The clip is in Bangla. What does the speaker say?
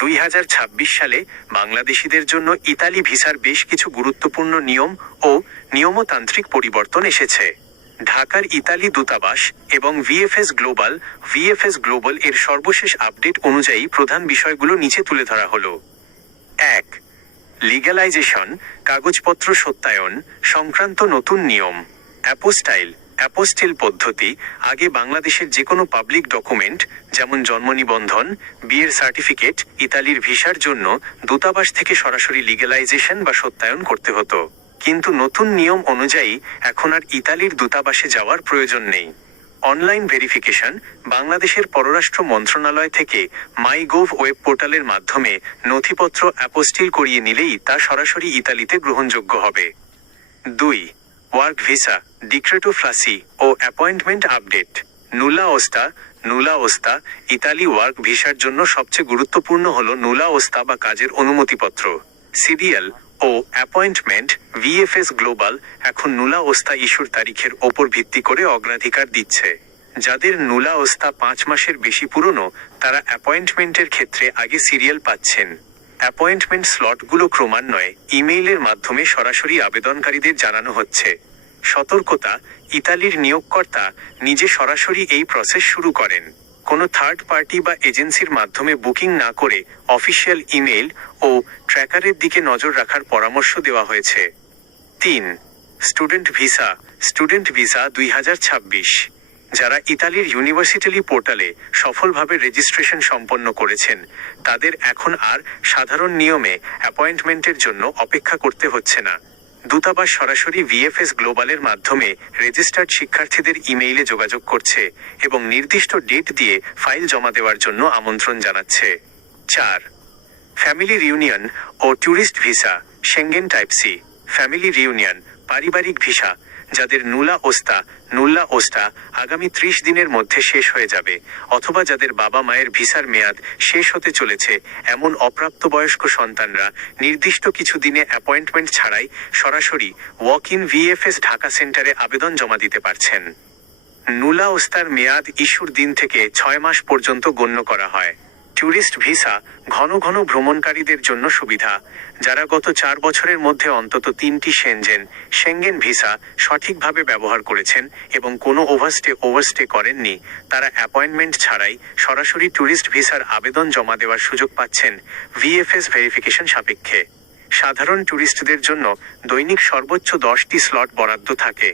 2026 সালে বাংলাদেশিদের জন্য ইতালি ভিসার বেশ কিছু গুরুত্বপূর্ণ নিয়ম ও নিয়মতান্ত্রিক পরিবর্তন এসেছে। ঢাকার ইতালি দূতাবাস এবং ভিএফএস গ্লোবাল এর সর্বশেষ আপডেট অনুযায়ী প্রধান বিষয়গুলো নিচে তুলে ধরা হলো। 1. লিগ্যালাইজেশন, কাগজপত্র সত্যায়ন সংক্রান্ত নতুন নিয়ম। অ্যাপোস্টিল পদ্ধতি। আগে বাংলাদেশের যে কোনো পাবলিক ডকুমেন্ট, যেমন জন্ম নিবন্ধন, বিয়ের সার্টিফিকেট, ইতালির ভিসার জন্য দূতাবাস থেকে সরাসরি লিগ্যালাইজেশন বা সত্যায়ন করতে হতো। কিন্তু নতুন নিয়ম অনুযায়ী এখন আর ইতালির দূতাবাসে যাওয়ার প্রয়োজন নেই। Online verification. বাংলাদেশের পররাষ্ট্র মন্ত্রণালয় থেকে মাইগভ ওয়েব পোর্টালের মাধ্যমে নথিপত্র অ্যাপোস্টিল করিয়ে নিলেই তা সরাসরি ইতালিতে গ্রহণযোগ্য হবে। 2. ওয়ার্ক ভিসা, ডিক্রেটো ফ্লাসি ও অ্যাপয়েন্টমেন্ট আপডেট। নুলা ওস্তা। ইতালি ওয়ার্ক ভিসার জন্য সবচেয়ে গুরুত্বপূর্ণ হল নুলা ওস্তা বা কাজের অনুমতিপত্র। সিরিয়াল ও অ্যাপয়েন্টমেন্ট। ভিএফএস গ্লোবাল এখন নুলা ওস্তা ইস্যুর তারিখের ওপর ভিত্তি করে অগ্রাধিকার দিচ্ছে। যাদের নুলা ওস্তা 5 মাসের বেশি পুরনো, তারা অ্যাপয়েন্টমেন্টের ক্ষেত্রে আগে সিরিয়াল পাচ্ছেন। অ্যাপয়েন্টমেন্ট স্লটগুলো ক্রমান্বয়ে ইমেইলের মাধ্যমে সরাসরি আবেদনকারীদের জানানো হচ্ছে। সতর্কতা, ইতালির নিয়োগকর্তা নিজে সরাসরি এই প্রসেস শুরু করেন। কোনো থার্ড পার্টি বা এজেন্সির মাধ্যমে বুকিং না করে অফিসিয়াল ইমেইল ও ট্র্যাকারের দিকে নজর রাখার পরামর্শ দেওয়া হয়েছে। 3. Student visa 2026। যারা ইতালির ইউনিভার্সিটি পোর্টালে সফলভাবে রেজিস্ট্রেশন সম্পন্ন করেছেন, তাদের এখন আর সাধারণ নিয়মে অ্যাপয়েন্টমেন্টের জন্য অপেক্ষা করতে হচ্ছে না। দূতাবাস সরাসরি ভিএফএস গ্লোবালের মাধ্যমে রেজিস্টার্ড শিক্ষার্থীদের ইমেইলে যোগাযোগ করছে এবং নির্দিষ্ট ডেট দিয়ে ফাইল জমা দেওয়ার জন্য আমন্ত্রণ জানাচ্ছে। 4. ফ্যামিলি রিউনিয়ন ও tourist visa, Schengen type C. Family reunion, পারিবারিক ভিসা। যাদের নুলা ওস্তা আগামী 30 দিনের মধ্যে শেষ হয়ে যাবে, অথবা যাদের বাবা মায়ের ভিসার মেয়াদ শেষ হতে চলেছে, এমন অপ্রাপ্তবয়স্ক সন্তানরা নির্দিষ্ট কিছু দিনে অ্যাপয়েন্টমেন্ট ছাড়াই সরাসরি ওয়াক ইন ভিএফএস ঢাকা সেন্টারে আবেদন জমা দিতে পারছেন। নুলা ওস্তার মেয়াদ ইস্যুর দিন থেকে 6 মাস পর্যন্ত গণ্য করা হয়। ট্যুরিস্ট ভিসা, ঘন ভ্রমণকারীদের জন্য সুবিধা। যারা গত 4 বছরের মধ্যে অন্তত 3টি সেঙ্গেন ভিসা সঠিকভাবে ব্যবহার করেছেন এবং কোনো ওভারস্টে করেননি, তারা অ্যাপয়েন্টমেন্ট ছাড়াই সরাসরি ট্যুরিস্ট ভিসার আবেদন জমা দেওয়ার সুযোগ পাচ্ছেন ভিএফএস ভেরিফিকেশন সাপেক্ষে। সাধারণ ট্যুরিস্টদের জন্য দৈনিক সর্বোচ্চ 10টি স্লট বরাদ্দ থাকে।